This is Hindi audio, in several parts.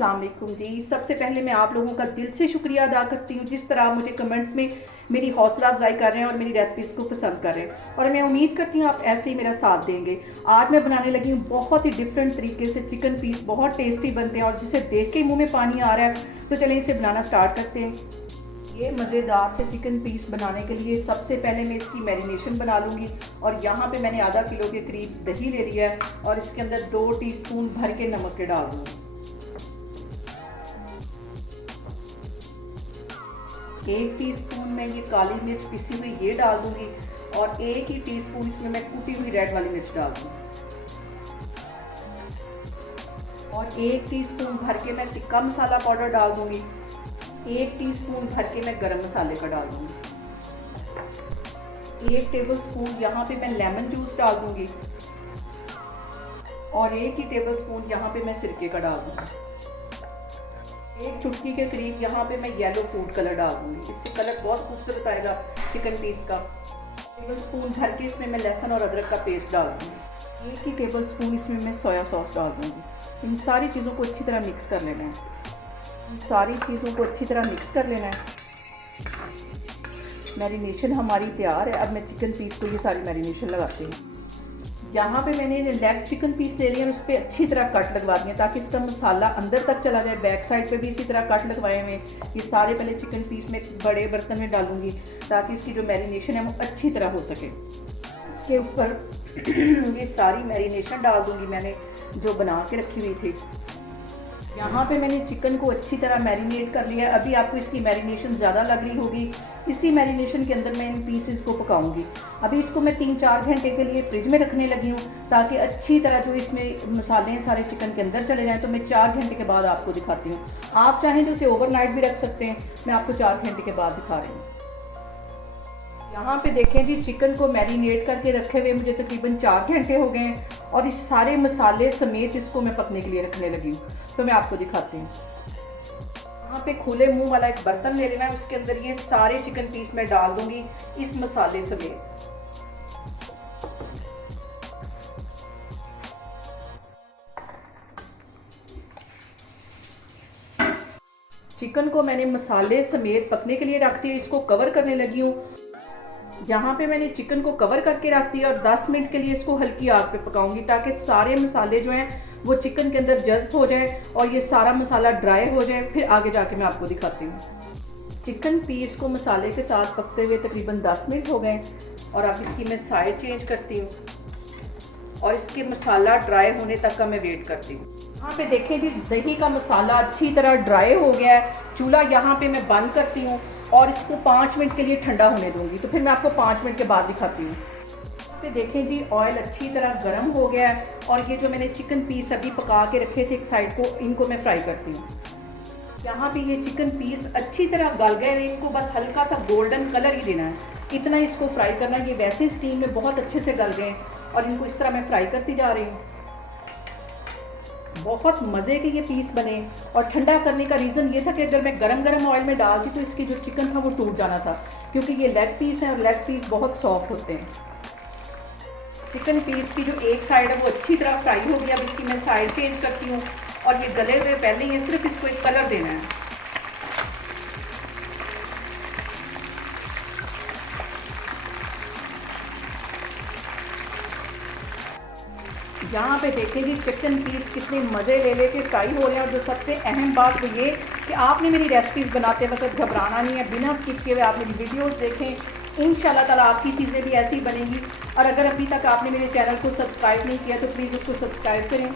अस्सलाम वालेकुम जी। सबसे पहले मैं आप लोगों का दिल से शुक्रिया अदा करती हूँ जिस तरह आप मुझे कमेंट्स में मेरी हौसला अफजाई कर रहे हैं और मेरी रेसिपीज़ को पसंद कर रहे हैं, और मैं उम्मीद करती हूँ आप ऐसे ही मेरा साथ देंगे। आज मैं बनाने लगी हूँ बहुत ही डिफरेंट तरीके से चिकन पीस, बहुत टेस्टी बनते हैं और जिसे देख के ही मुँह में पानी आ रहा है। तो चलें इसे बनाना स्टार्ट करते हैं। ये मज़ेदार से चिकन पीस बनाने के लिए सबसे पहले मैं इसकी मैरिनेशन बना लूँगी। और यहाँ पे मैंने आधा किलो के करीब दही ले लिया है और इसके अंदर 2 टीस्पून भर के नमक के डाल दूँगी। 1 टीस्पून में ये काली मिर्च पिसी हुई ये डाल दूँगी और 1 ही टीस्पून इसमें मैं कुटी हुई रेड वाली मिर्च डाल दूँगी। और 1 टीस्पून भर के मैं टिक्का मसाला पाउडर डाल दूँगी। 1 टीस्पून भर के मैं गरम मसाले का डाल दूँगी। 1 टेबलस्पून यहाँ पे मैं लेमन जूस डाल दूँगी और 1 ही टेबलस्पून यहाँ पे मैं सिरके का डाल दूँगी। 1 चुटकी के करीब यहाँ पे मैं येलो फूड कलर डाल दूँगी। इससे कलर बहुत खूबसूरत आएगा चिकन पीस का। टेबलस्पून भर के इसमें मैं लहसुन और अदरक का पेस्ट डाल दूँगी। 1 ही टेबलस्पून इसमें मैं सोया सॉस डाल दूँगी। इन सारी चीज़ों को अच्छी तरह मिक्स कर लेना है। सारी चीज़ों को अच्छी तरह मिक्स कर लेना है। मैरिनेशन हमारी तैयार है। अब मैं चिकन पीस को ये सारी मैरिनेशन लगाती हूँ। यहाँ पे मैंने लेग चिकन पीस ले लिया और उस पर अच्छी तरह कट लगवा दिए ताकि इसका मसाला अंदर तक चला जाए। बैक साइड पे भी इसी तरह कट लगवाए हुए। ये सारे पहले चिकन पीस में बड़े बर्तन में डालूंगी ताकि इसकी जो मैरिनेशन है वो अच्छी तरह हो सके। इसके ऊपर ये सारी मैरिनेशन डाल दूँगी मैंने जो बना के रखी हुई थी। यहाँ पे मैंने चिकन को अच्छी तरह मैरिनेट कर लिया है। अभी आपको इसकी मैरिनेशन ज़्यादा लग रही होगी। इसी मैरिनेशन के अंदर मैं इन पीसेस को पकाऊंगी। अभी इसको मैं 3-4 घंटे के लिए फ्रिज में रखने लगी हूँ ताकि अच्छी तरह जो इसमें मसाले हैं सारे चिकन के अंदर चले जाएँ। तो मैं 4 घंटे के बाद आपको दिखाती हूँ। आप चाहें तो इसे ओवरनाइट भी रख सकते हैं। मैं आपको 4 घंटे के बाद दिखा रही हूँ। यहाँ पे देखें जी, चिकन को मैरिनेट करके रखे हुए मुझे तकरीबन 4 घंटे हो गए हैं और इस सारे मसाले समेत इसको मैं पकने के लिए रखने लगी हूँ। तो मैं आपको दिखाती हूँ। यहाँ पे खुले मुंह वाला एक बर्तन ले लेना है। उसके अंदर ये सारे चिकन पीस मैं डाल दूंगी इस मसाले समेत। चिकन को मैंने मसाले समेत पकने के लिए रख दिया। इसको कवर करने लगी हूँ। यहाँ पे मैंने चिकन को कवर करके रख दिया और 10 मिनट के लिए इसको हल्की आग पे पकाऊंगी ताकि सारे मसाले जो हैं वो चिकन के अंदर जज्ब हो जाए और ये सारा मसाला ड्राई हो जाए। फिर आगे जाके मैं आपको दिखाती हूँ। चिकन पीस को मसाले के साथ पकते हुए तकरीबन 10 मिनट हो गए और अब इसकी मैं साइड चेंज करती हूँ और इसके मसाला ड्राई होने तक का मैं वेट करती हूँ। यहाँ पे देखें जी, दही का मसाला अच्छी तरह ड्राई हो गया है। चूल्हा यहाँ पे मैं बंद करती हूँ और इसको 5 मिनट के लिए ठंडा होने दूंगी। तो फिर मैं आपको 5 मिनट के बाद दिखाती हूँ। यहाँ पे देखें जी, ऑयल अच्छी तरह गर्म हो गया है और ये जो मैंने चिकन पीस अभी पका के रखे थे एक साइड को, इनको मैं फ्राई करती हूँ। यहाँ पे ये चिकन पीस अच्छी तरह गल गए हैं। इनको बस हल्का सा गोल्डन कलर ही देना है, इतना इसको फ्राई करना है। ये वैसे स्टीम में बहुत अच्छे से गल गए और इनको इस तरह मैं फ्राई करती जा रही हूँ। बहुत मज़े के ये पीस बने और ठंडा करने का रीज़न ये था कि अगर मैं गरम ऑयल में डालती तो इसकी जो चिकन था वो टूट जाना था, क्योंकि ये लेग पीस है और लेग पीस बहुत सॉफ्ट होते हैं। चिकन पीस की जो एक साइड है वो अच्छी तरह फ्राई हो गया। अब इसकी मैं साइड चेंज करती हूँ और ये गले हुए पहले ही सिर्फ इसको एक कलर देना है। यहाँ पे देखें जी, चिकन पीस कितने मज़े ले लेके फ्राई हो रहे हैं। और जो सबसे अहम बात तो ये कि आपने मेरी रेसिपीज़ बनाते वक्त घबराना नहीं है। बिना स्किप किए हुए आप मेरी वीडियोस देखें। इंशाल्लाह ताला आपकी चीज़ें भी ऐसी ही बनेंगी। और अगर अभी तक आपने मेरे चैनल को सब्सक्राइब नहीं किया तो प्लीज़ उसको सब्सक्राइब करें।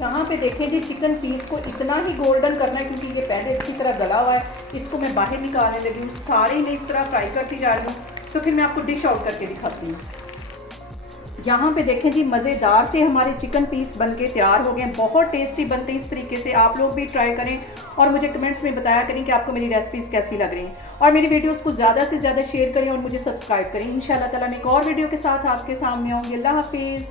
यहाँ पे देखें जी, चिकन पीस को इतना ही गोल्डन करना है क्योंकि ये पहले अच्छी तरह गला हुआ है। इसको मैं बाहर निकालने लगी हूँ। सारे में इस तरह फ्राई करती जा रही हूँ। तो फिर मैं आपको डिश आउट करके दिखाती हूँ। यहाँ पे देखें जी, मज़ेदार से हमारे चिकन पीस बनके तैयार हो गए हैं। बहुत टेस्टी बनते हैं। इस तरीके से आप लोग भी ट्राई करें और मुझे कमेंट्स में बताया करें कि आपको मेरी रेसिपीज़ कैसी लग रही हैं। और मेरी वीडियोस को ज़्यादा से ज़्यादा शेयर करें और मुझे सब्सक्राइब करें। इंशाल्लाह ताला मैं एक और वीडियो के साथ आपके सामने आऊँगी। अल्लाह हाफिज़।